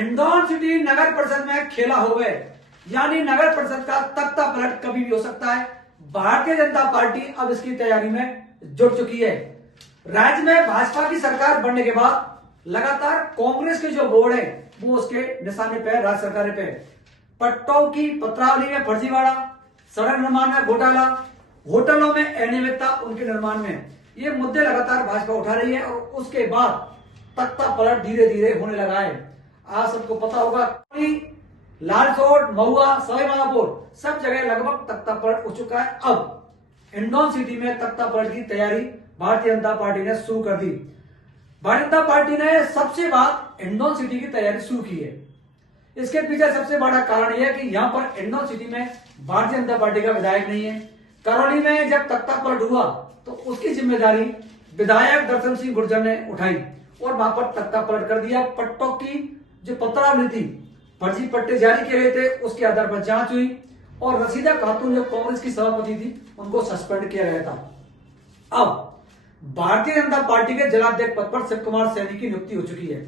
Indore city नगर परिषद में खेला हो गए, यानी नगर परिषद का तख्ता पलट कभी भी हो सकता है। भारतीय जनता पार्टी अब इसकी तैयारी में जुट चुकी है। राज्य में भाजपा की सरकार बनने के बाद लगातार कांग्रेस के जो बोर्ड है वो उसके निशाने पे, राज्य सरकार पे पट्टों की पत्रावली में फर्जीवाड़ा, सड़क निर्माण में घोटाला, होटलों में अनियमितता उनके निर्माण में, ये मुद्दे लगातार भाजपा उठा रही है और उसके बाद तख्ता पलट धीरे धीरे होने लगा है। आप सबको पता होगा लालसोट, महुआ, सवाईमाधोपुर सब जगह लगभग तख्ता पलट हो चुका है। अब इंदौर सिटी में तख्ता पलट की तैयारी भारतीय जनता पार्टी ने शुरू कर दी। भारतीय जनता पार्टी ने सबसे बाद इंदौर सिटी की तैयारी शुरू की है। इसके पीछे सबसे बड़ा कारण यह है कि यहाँ पर इंदौर सिटी में भारतीय जनता पार्टी का विधायक नहीं है। करौली में जब तख्ता पलट हुआ तो उसकी जिम्मेदारी विधायक दर्शन सिंह गुर्जर ने उठाई और वहां पर तख्ता पलट कर दिया। पट्टों की जो पत्रावली थी, फर्जी पट्टे जारी किए गए थे, उसके आधार पर जांच हुई और रसीदा खातून जो कांग्रेस की सभापति थी उनको सस्पेंड किया गया था। अब भारतीय जनता पार्टी के जिलाध्यक्ष पद पर शिव कुमार सैनी की नियुक्ति हो चुकी है।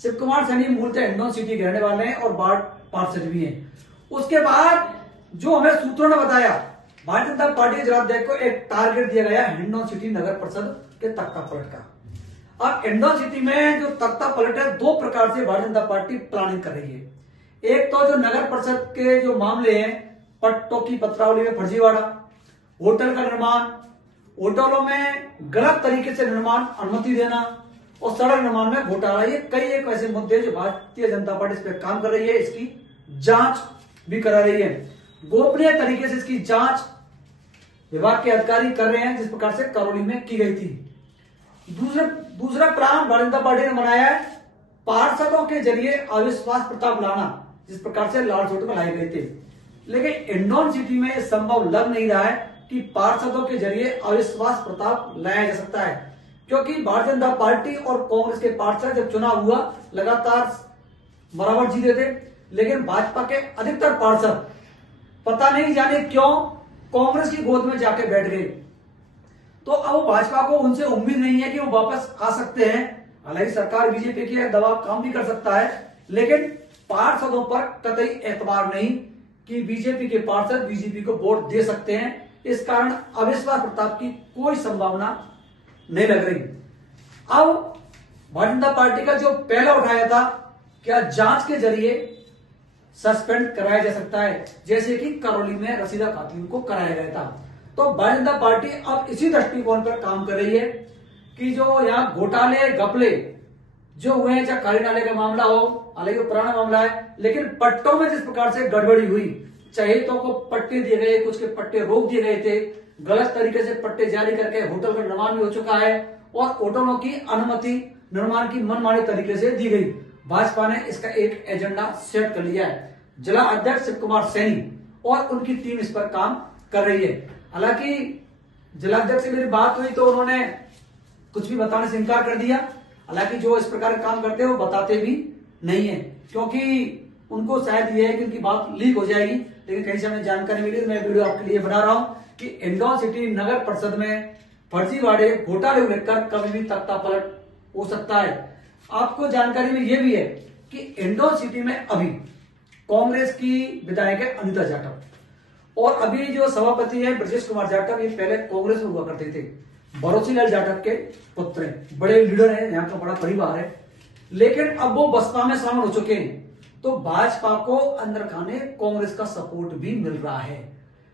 शिव कुमार सैनी मूलतः इंदौर सिटी के रहने वाले हैं और वार्ड पार्षद भी हैं। उसके बाद जो हमें सूत्रों ने बताया, भारतीय जनता पार्टी के जिलाध्यक्ष को एक टारगेट दिया गया इंदौर सिटी नगर परिषद के तख्ता पलट का। अब इंदौर सिटी में जो तख्ता पलट है, दो प्रकार से भारतीय जनता पार्टी प्लानिंग कर रही है। एक तो जो नगर परिषद के जो मामले हैं, पट्टों की पत्रावली में फर्जीवाड़ा, होटल का निर्माण, होटलों में गलत तरीके से निर्माण अनुमति देना और सड़क निर्माण में घोटाला, ये कई एक ऐसे मुद्दे जो भारतीय जनता पार्टी इस पर काम कर रही है। इसकी जांच भी करा रही है। गोपनीय तरीके से इसकी जांच विभाग के अधिकारी कर रहे हैं, जिस प्रकार से करौली में की गई थी। दूसरा प्लान भारतीय जनता पार्टी ने बनाया है पार्षदों के जरिए अविश्वास प्रस्ताव लाना, जिस प्रकार से लालसोट में लाए गए थे। लेकिन इंदौर सिटी में यह संभव लग नहीं रहा है कि पार्षदों के जरिए अविश्वास प्रस्ताव लाया जा सकता है, क्योंकि भारतीय जनता पार्टी और कांग्रेस के पार्षद जब चुनाव हुआ लगातार बराबर जीते थे, लेकिन भाजपा के अधिकतर पार्षद पता नहीं जाने क्यों कांग्रेस की गोद में जाके बैठ गए। तो अब भाजपा को उनसे उम्मीद नहीं है कि वो वापस आ सकते हैं। हालांकि सरकार बीजेपी की दबाव काम भी कर सकता है, लेकिन पार्षदों पर कतई एतबार नहीं कि बीजेपी के पार्षद बीजेपी को वोट दे सकते हैं। इस कारण अविश्वास प्रस्ताव की कोई संभावना नहीं लग रही। अब भारतीय जनता पार्टी का जो पहला उठाया था, क्या जांच के जरिए सस्पेंड कराया जा सकता है, जैसे कि करौली में रसीदा खातून को कराया गया था। तो भारतीय जनता पार्टी अब इसी दृष्टिकोण पर काम कर रही है कि जो यहाँ घोटाले घपले जो हुए हैं, चाहे काली नाले का मामला हो, हालांकि पुराना मामला है, लेकिन पट्टों में जिस प्रकार से गड़बड़ी हुई, चहेतों को पट्टे दिए गए, कुछ के पट्टे रोक दिए गए थे, गलत तरीके से पट्टे जारी करके होटल का निर्माण भी हो चुका है और होटलों की अनुमति निर्माण की मनमानी तरीके से दी गई। भाजपा ने इसका एक एजेंडा सेट कर लिया है। जिला अध्यक्ष शिव कुमार सैनी और उनकी टीम इस पर काम कर रही है। हालांकि जिलाध्यक्ष से मेरी बात हुई तो उन्होंने कुछ भी बताने से इनकार कर दिया। हालांकि जो इस प्रकार का काम करते हैं वो बताते भी नहीं है, क्योंकि उनको शायद ये है कि उनकी बात लीक हो जाएगी। लेकिन कहीं से हमें जानकारी मिली, मैं वीडियो आपके लिए बना रहा हूं कि इंदौर सिटी नगर परिषद में फर्जीवाड़े घोटाले को लेकर कभी भी तख्ता पलट हो सकता है। आपको जानकारी में यह भी है कि इंदौर सिटी में अभी कांग्रेस की विधायक है अनिता जाटव और अभी जो सभापति है ब्रजेश कुमार जाटव, ये पहले कांग्रेस में हुआ करते थे। भरोसी लाल जाटव के पुत्र हैं, बड़े लीडर हैं, यहाँ का बड़ा परिवार है, लेकिन अब वो बसपा में शामिल हो चुके हैं। तो भाजपा को अंदर खाने कांग्रेस का सपोर्ट भी मिल रहा है,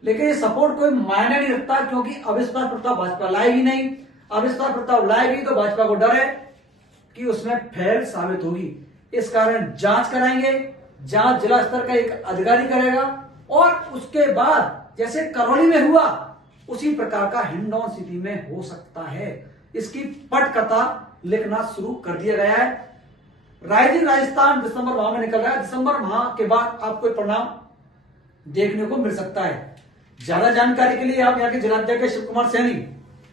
लेकिन ये सपोर्ट कोई मायने नहीं रखता, क्योंकि अविश्वास प्रस्ताव भाजपा लाएगी नहीं। अविश्वास प्रस्ताव लाएगी तो भाजपा को डर है कि उसमें फेल साबित होगी। इस कारण जांच कराएंगे, जांच जिला स्तर का एक अधिकारी करेगा और उसके बाद जैसे करौली में हुआ उसी प्रकार का इंदौर सिटी में हो सकता है। इसकी पटकथा लिखना शुरू कर दिया गया है। राइजिंग राजस्थान दिसंबर माह में निकल रहा है। दिसंबर माह के बाद आपको परिणाम देखने को मिल सकता है। ज्यादा जानकारी के लिए आप यहाँ के जिलाध्यक्ष शिव कुमार सैनी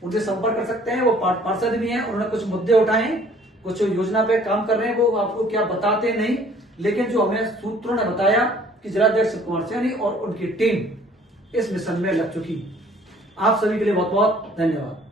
उनसे संपर्क कर सकते हैं। वो पार्षद भी हैं, उन्होंने कुछ मुद्दे उठाए, कुछ योजना पे काम कर रहे हैं। वो आपको क्या बताते नहीं, लेकिन जो हमें सूत्रों ने बताया कि जिलाध्यक्ष शिव कुमार सैनी और उनकी टीम इस मिशन में लग चुकी। आप सभी के लिए बहुत बहुत धन्यवाद।